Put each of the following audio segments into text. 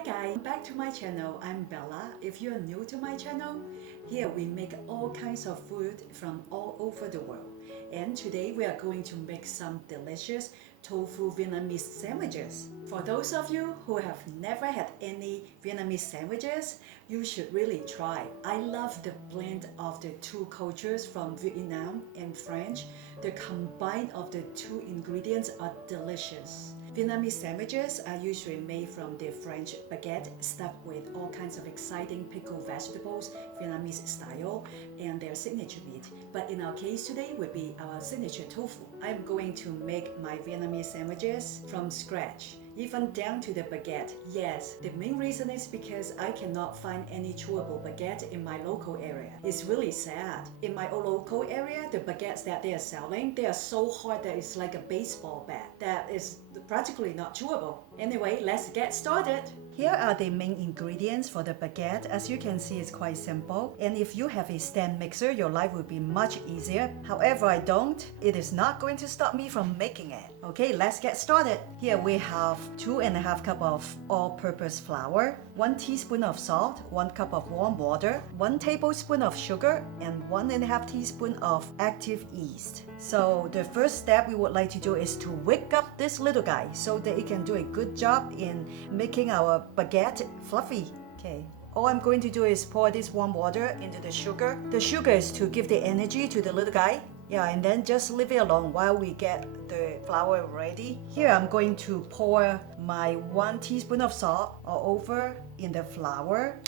Hi guys, back to my channel. I'm Bella. If you're new to my channel, here we make all kinds of food from all over the world. And today we are going to make some delicious tofu Vietnamese sandwiches. For those of you who have never had any Vietnamese sandwiches, you should really try. I love the blend of the two cultures from Vietnam and French. The combine of the two ingredients are delicious. Vietnamese sandwiches are usually made from the French baguette stuffed with all kinds of exciting pickled vegetables, Vietnamese style, and their signature meat. But in our case today would be our signature tofu. I'm going to make my Vietnamese sandwiches from scratch, even down to the baguette. Yes, the main reason is because I cannot find any chewable baguette in my local area. It's really sad. In my local area, the baguettes that they are selling, they are so hard that it's like a baseball bat. That is practically not chewable. Anyway, let's get started. Here are the main ingredients for the baguette. As you can see, it's quite simple. And if you have a stand mixer, your life will be much easier. However, I don't. It is not going to stop me from making it. Okay, let's get started. Here we have 2.5 cups of all-purpose flour, 1 teaspoon of salt, 1 cup of warm water, 1 tablespoon of sugar, and 1.5 teaspoon of active yeast. So the first step we would like to do is to whip up this little guy so that it can do a good job in making our baguette fluffy. Okay. All I'm going to do is pour this warm water into the sugar. The sugar is to give the energy to the little guy. Yeah, and then just leave it alone while we get the flour ready. Here I'm going to pour my 1 teaspoon of salt all over in the flour.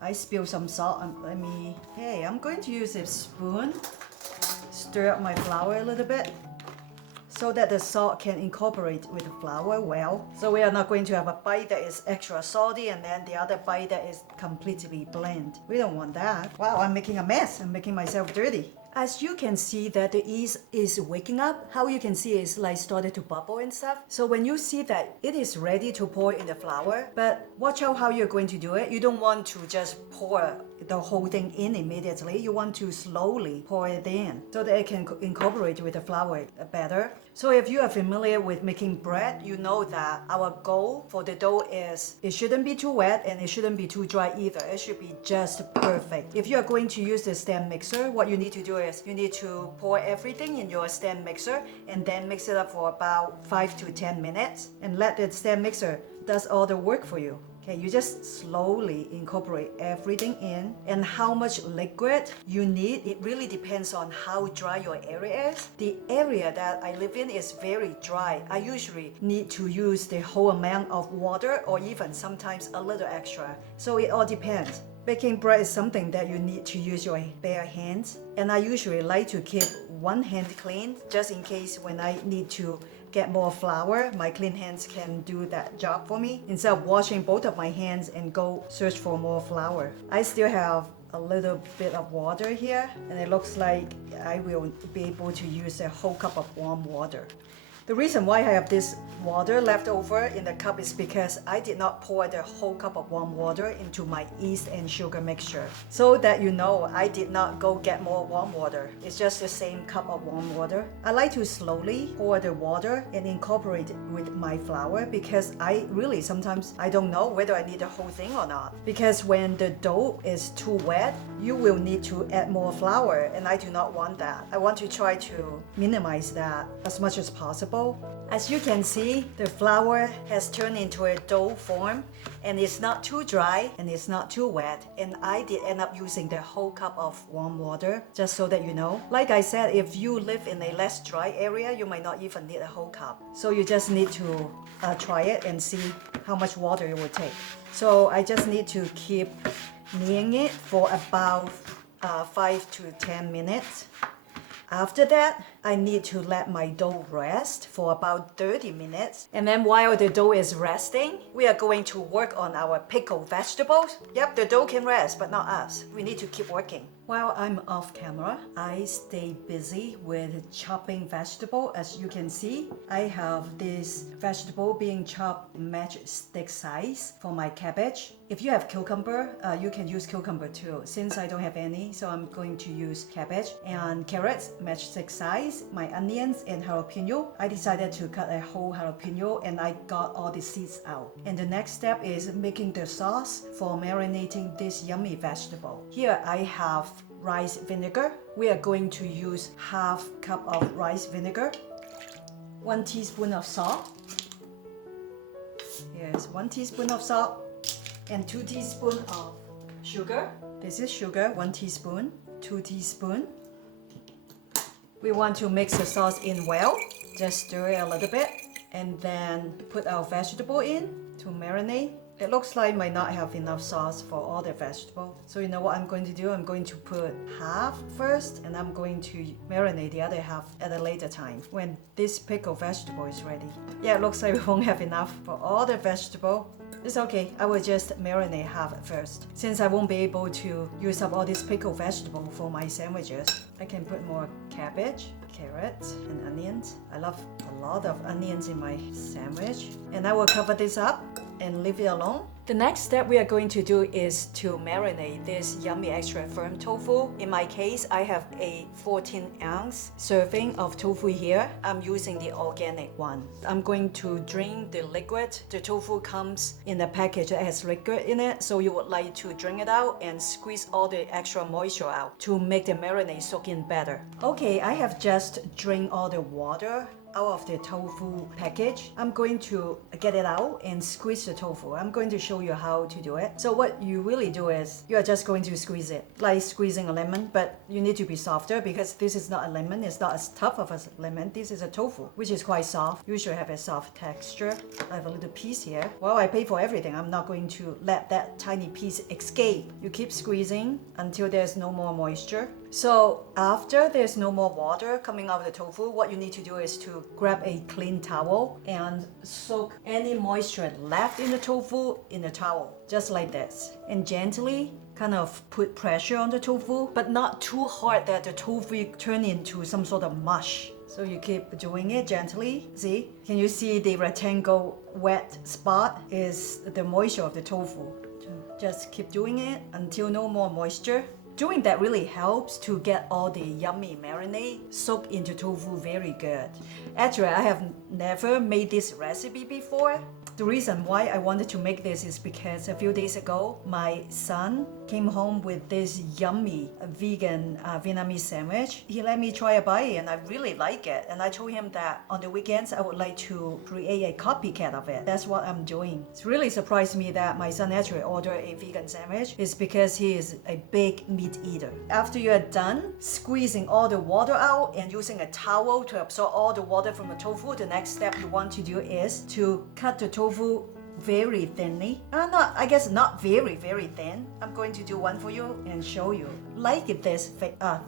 I spilled some salt on, I'm going to use a spoon. Stir up my flour a little bit so that the salt can incorporate with the flour well. So we are not going to have a bite that is extra salty and then the other bite that is completely bland. We don't want that. Wow, I'm making a mess. I'm making myself dirty. As you can see that the yeast is waking up, how you can see it's like started to bubble and stuff. So when you see that it is ready to pour in the flour, but watch out how you're going to do it. You don't want to just pour the whole thing in immediately. You want to slowly pour it in so that it can incorporate with the flour better. So if you are familiar with making bread, you know that our goal for the dough is it shouldn't be too wet and it shouldn't be too dry either. It should be just perfect. If you are going to use the stand mixer, what you need to do is you need to pour everything in your stand mixer and then mix it up for about 5 to 10 minutes and let the stand mixer does all the work for you. Okay, you just slowly incorporate everything in, and how much liquid you need, it really depends on how dry your area is. The area that I live in is very dry. I usually need to use the whole amount of water or even sometimes a little extra. So it all depends. Baking bread is something that you need to use your bare hands, and I usually like to keep one hand clean just in case when I need to get more flour, my clean hands can do that job for me instead of washing both of my hands and go search for more flour. I still have a little bit of water here and it looks like I will be able to use a whole cup of warm water. The reason why I have this water left over in the cup is because I did not pour the whole cup of warm water into my yeast and sugar mixture. So that you know, I did not go get more warm water. It's just the same cup of warm water. I like to slowly pour the water and incorporate it with my flour because I really sometimes I don't know whether I need the whole thing or not. Because when the dough is too wet, you will need to add more flour and I do not want that. I want to try to minimize that as much as possible. As you can see, the flour has turned into a dough form and it's not too dry and it's not too wet, and I did end up using the whole cup of warm water, just so that you know. Like I said, if you live in a less dry area, you might not even need a whole cup. So you just need to try it and see how much water it will take. So I just need to keep kneading it for about 5 to 10 minutes. After that, I need to let my dough rest for about 30 minutes. And then while the dough is resting, we are going to work on our pickled vegetables. Yep, the dough can rest, but not us. We need to keep working. While I'm off camera, I stay busy with chopping vegetable. As you can see, I have this vegetable being chopped matchstick size for my cabbage. If you have cucumber, you can use cucumber too. Since I don't have any, so I'm going to use cabbage and carrots, matchstick size, my onions and jalapeno. I decided to cut a whole jalapeno and I got all the seeds out. And the next step is making the sauce for marinating this yummy vegetable. Here I have rice vinegar. We are going to use half cup of rice vinegar, 1 teaspoon of salt. Here's 1 teaspoon of salt and 2 teaspoons of sugar. This is sugar, 1 teaspoon, 2 teaspoons. We want to mix the sauce in well. Just stir it a little bit and then put our vegetable in to marinate. It looks like might not have enough sauce for all the vegetable. So you know what I'm going to do? I'm going to put half first and I'm going to marinate the other half at a later time when this pickled vegetable is ready. Yeah, it looks like we won't have enough for all the vegetable. It's okay, I will just marinate half at first. Since I won't be able to use up all this pickled vegetable for my sandwiches, I can put more cabbage, carrots, and onions. I love a lot of onions in my sandwich. And I will cover this up and leave it alone. The next step we are going to do is to marinate this yummy extra firm tofu. In my case, I have a 14-ounce serving of tofu here. I'm using the organic one. I'm going to drain the liquid. The tofu comes in a package that has liquid in it, so you would like to drain it out and squeeze all the extra moisture out to make the marinade soak in better. Okay, I have just drained all the water out of the tofu package. I'm going to get it out and squeeze the tofu. I'm going to show you how to do it. So what you really do is you are just going to squeeze it like squeezing a lemon, but you need to be softer because this is not a lemon. It's not as tough of a lemon. This is a tofu, which is quite soft. You should have a soft texture. I have a little piece here. Well, I pay for everything. I'm not going to let that tiny piece escape. You keep squeezing until there's no more moisture. So after there's no more water coming out of the tofu, what you need to do is to grab a clean towel and soak any moisture left in the tofu in the towel, just like this. And gently kind of put pressure on the tofu, but not too hard that the tofu turn into some sort of mush. So you keep doing it gently. See? Can you see the rectangle wet spot is the moisture of the tofu? Just keep doing it until no more moisture. Doing that really helps to get all the yummy marinade soaked into tofu very good. Actually, I have never made this recipe before. The reason why I wanted to make this is because a few days ago, my son came home with this yummy vegan Vietnamese sandwich. He let me try a bite and I really like it. And I told him that on the weekends, I would like to create a copycat of it. That's what I'm doing. It's really surprised me that my son actually ordered a vegan sandwich. It's because he is a big meat eater. After you are done squeezing all the water out and using a towel to absorb all the water from the tofu, the next step you want to do is to cut the tofu very thinly. I guess not very thin. I'm going to do one for you and show you. Like this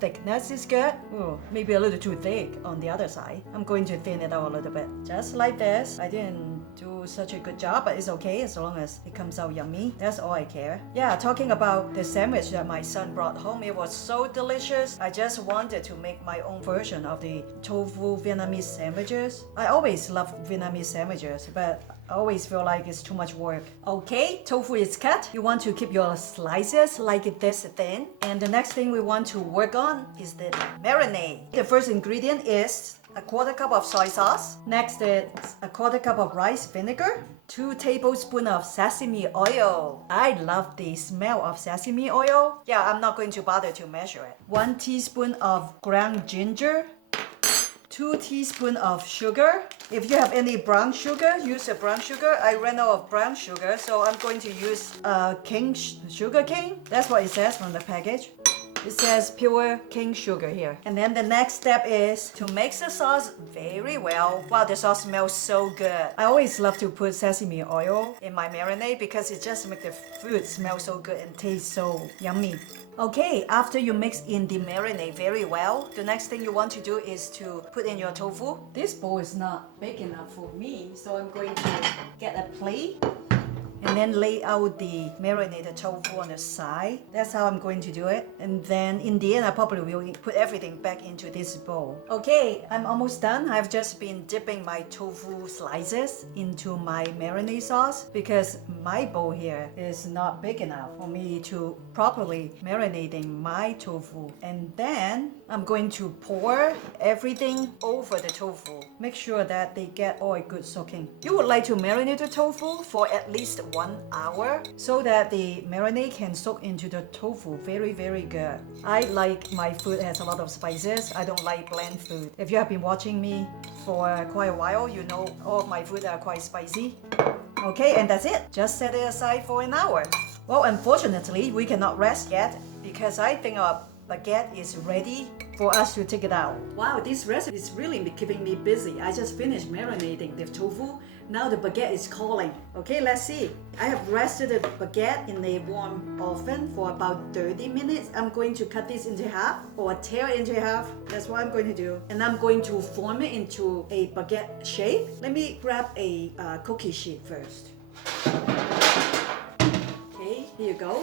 thickness is good. Ooh, maybe a little too thick on the other side. I'm going to thin it out a little bit. Just like this. I didn't do such a good job, but it's okay as long as it comes out yummy. That's all I care. Yeah, talking about the sandwich that my son brought home, it was so delicious. I just wanted to make my own version of the tofu Vietnamese sandwiches. I always love Vietnamese sandwiches, but I always feel like it's too much work. Okay, tofu is cut. You want to keep your slices like this thin. And the next thing we want to work on is the marinade. The first ingredient is a 1/4 cup of soy sauce. Next is a 1/4 cup of rice vinegar. 2 tablespoons of sesame oil. I love the smell of sesame oil. Yeah, I'm not going to bother to measure it. 1 teaspoon of ground ginger. 2 teaspoons of sugar. If you have any brown sugar, use a brown sugar. I ran out of brown sugar, so I'm going to use sugar cane. That's what it says on the package. It says pure cane sugar here. And then the next step is to mix the sauce very well. Wow, the sauce smells so good. I always love to put sesame oil in my marinade because it just makes the food smell so good and taste so yummy. Okay, after you mix in the marinade very well, the next thing you want to do is to put in your tofu. This bowl is not big enough for me, so I'm going to get a plate and and then lay out the marinated tofu on the side. That's how I'm going to do it. And then in the end, I probably will put everything back into this bowl. Okay, I'm almost done. I've just been dipping my tofu slices into my marinade sauce because my bowl here is not big enough for me to properly marinating my tofu. And then I'm going to pour everything over the tofu. Make sure that they get all a good soaking. You would like to marinate the tofu for at least 1 hour so that the marinade can soak into the tofu very, very good. I like my food has a lot of spices. I don't like bland food. If you have been watching me for quite a while, you know all of my food are quite spicy. Okay, and that's it. Just set it aside for an hour. Well, unfortunately, we cannot rest yet because I think our baguette is ready for us to take it out. Wow, this recipe is really keeping me busy. I just finished marinating the tofu. Now the baguette is calling. Okay, let's see. I have rested the baguette in a warm oven for about 30 minutes. I'm going to cut this into half or tear it into half. That's what I'm going to do. And I'm going to form it into a baguette shape. Let me grab a cookie sheet first. Okay, here you go.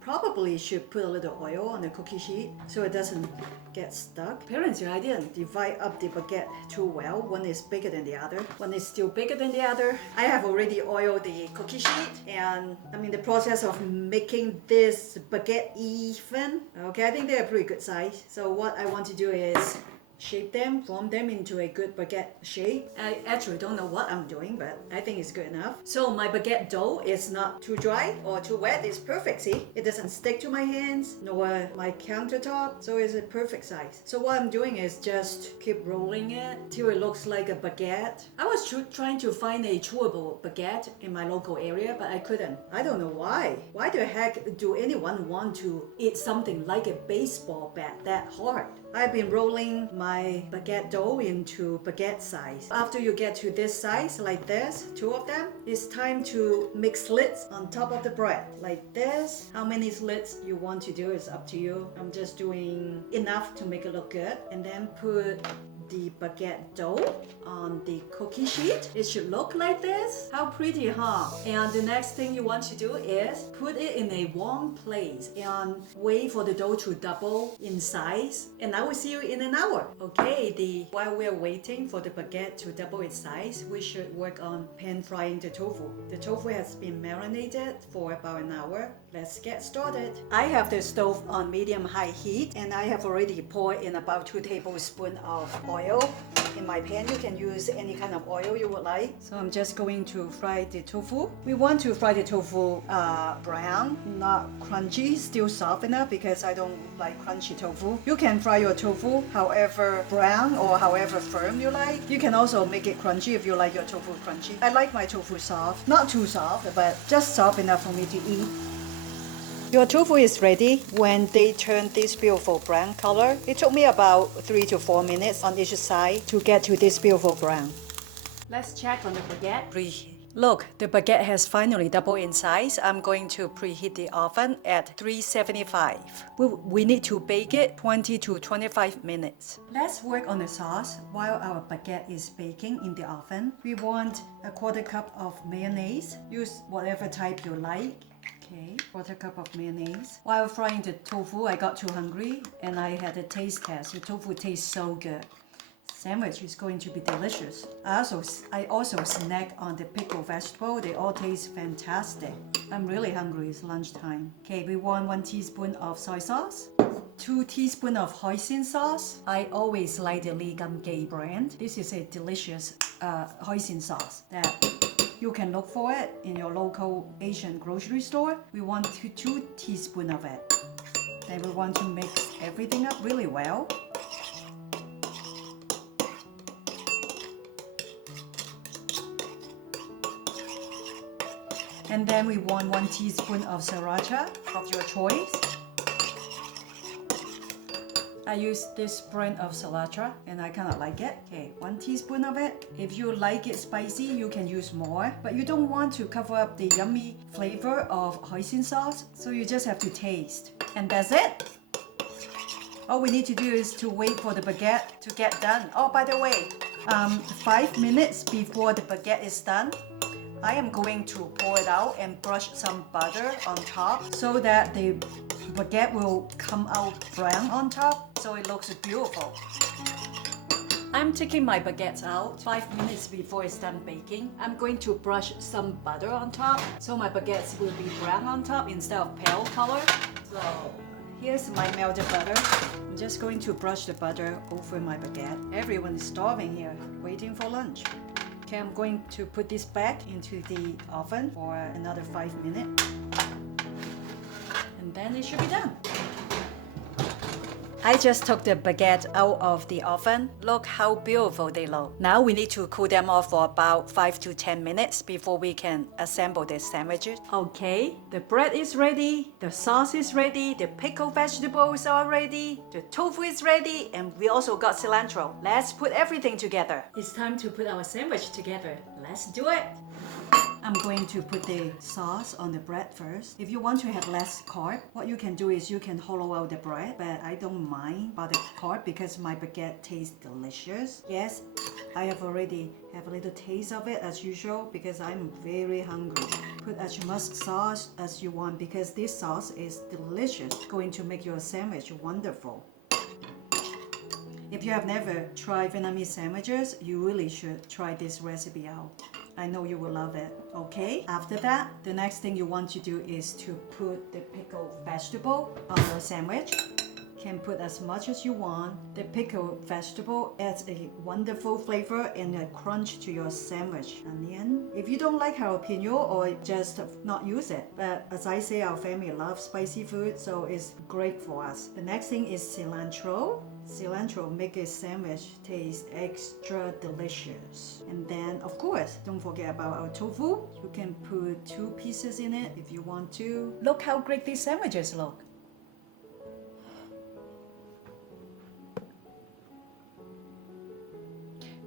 Probably should put a little oil on the cookie sheet so it doesn't get stuck. Apparently, I didn't divide up the baguette too well. One is bigger than the other. One is still bigger than the other. I have already oiled the cookie sheet and I'm in the process of making this baguette even. Okay, I think they're a pretty good size. So what I want to do is shape them, form them into a good baguette shape. I actually don't know what I'm doing, but I think it's good enough. So my baguette dough is not too dry or too wet. It's perfect, see? It doesn't stick to my hands nor my countertop, so it's a perfect size. So what I'm doing is just keep rolling it till it looks like a baguette. I was trying to find a chewable baguette in my local area, but I couldn't. I don't know why. Why the heck do anyone want to eat something like a baseball bat that hard? I've been rolling my baguette dough into baguette size. After you get to this size, like this, 2 of them, it's time to make slits on top of the bread, like this. How many slits you want to do is up to you. I'm just doing enough to make it look good. And then put the baguette dough on the cookie sheet. It should look like this. How pretty, huh? And the next thing you want to do is put it in a warm place and wait for the dough to double in size. And I will see you in an hour. Okay, while we're waiting for the baguette to double its size, we should work on pan frying the tofu. The tofu has been marinated for about an hour. Let's get started. I have the stove on medium-high heat and I have already poured in about 2 tablespoons of oil in my pan. You can use any kind of oil you would like. So I'm just going to fry the tofu. We want to fry the tofu brown, not crunchy, still soft enough because I don't like crunchy tofu. You can fry your tofu however brown or however firm you like. You can also make it crunchy if you like your tofu crunchy. I like my tofu soft, not too soft, but just soft enough for me to eat. Your tofu is ready when they turn this beautiful brown color. It took me about 3 to 4 minutes on each side to get to this beautiful brown. Let's check on the baguette. Look, the baguette has finally doubled in size. I'm going to preheat the oven at 375. We need to bake it 20 to 25 minutes. Let's work on the sauce while our baguette is baking in the oven. We want a 1/4 cup of mayonnaise. Use whatever type you like. Okay, 1/4 cup of mayonnaise. While frying the tofu, I got too hungry and I had a taste test. The tofu tastes so good. Sandwich is going to be delicious. I also snack on the pickled vegetable. They all taste fantastic. I'm really hungry. It's lunchtime. Okay, we want 1 teaspoon of soy sauce. 2 teaspoons of hoisin sauce. I always like the Lee Gam Gai brand. This is a delicious hoisin sauce that you can look for it in your local Asian grocery store. We want 2 teaspoons of it. Then we want to mix everything up really well. And then we want 1 teaspoon of sriracha of your choice. I use this brand of sriracha and I kind of like it. Okay, 1 teaspoon of it. If you like it spicy, you can use more, but you don't want to cover up the yummy flavor of hoisin sauce, so you just have to taste. And that's it. All we need to do is to wait for the baguette to get done. Oh, by the way, 5 minutes before the baguette is done, I am going to pour it out and brush some butter on top so that the baguette will come out brown on top, so it looks beautiful. I'm taking my baguettes out 5 minutes before it's done baking. I'm going to brush some butter on top so my baguettes will be brown on top instead of pale color. So here's my melted butter. I'm just going to brush the butter over my baguette. Everyone is starving here, waiting for lunch. Okay, I'm going to put this back into the oven for another 5 minutes. And then it should be done. I just took the baguette out of the oven. Look how beautiful they look. Now we need to cool them off for about 5 to 10 minutes before we can assemble the sandwiches. Okay, the bread is ready, the sauce is ready, the pickled vegetables are ready, the tofu is ready, and we also got cilantro. Let's put everything together. It's time to put our sandwich together. Let's do it. I'm going to put the sauce on the bread first. If you want to have less carb, what you can do is you can hollow out the bread, but I don't mind about the carb because my baguette tastes delicious. Yes, I have already have a little taste of it as usual because I'm very hungry. Put as much sauce as you want because this sauce is delicious. It's going to make your sandwich wonderful. If you have never tried Vietnamese sandwiches, you really should try this recipe out. I know you will love it. Okay, after that, the next thing you want to do is to put the pickled vegetable on your sandwich. Can put as much as you want. The pickled vegetable adds a wonderful flavor and a crunch to your sandwich. Onion. If you don't like jalapeno or just not use it, but as I say, our family loves spicy food, so it's great for us. The next thing is cilantro. Cilantro make a sandwich taste extra delicious. And then, of course, don't forget about our tofu. You can put 2 pieces in it if you want to. Look how great these sandwiches look.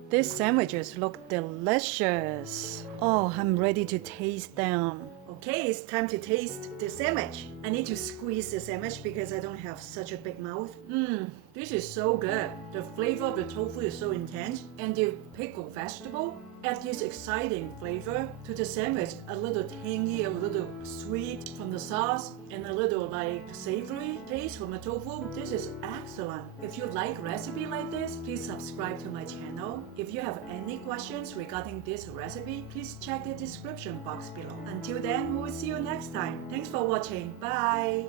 These sandwiches look delicious. Oh, I'm ready to taste them. Okay, it's time to taste the sandwich. I need to squeeze the sandwich because I don't have such a big mouth. This is so good. The flavor of the tofu is so intense, and the pickled vegetable add this exciting flavor to the sandwich. A little tangy, a little sweet from the sauce, and a little like savory taste from the tofu. This is excellent. If you like recipe like this, please subscribe to my channel. If you have any questions regarding this recipe, please check the description box below. Until then, we will see you next time. Thanks for watching. Bye!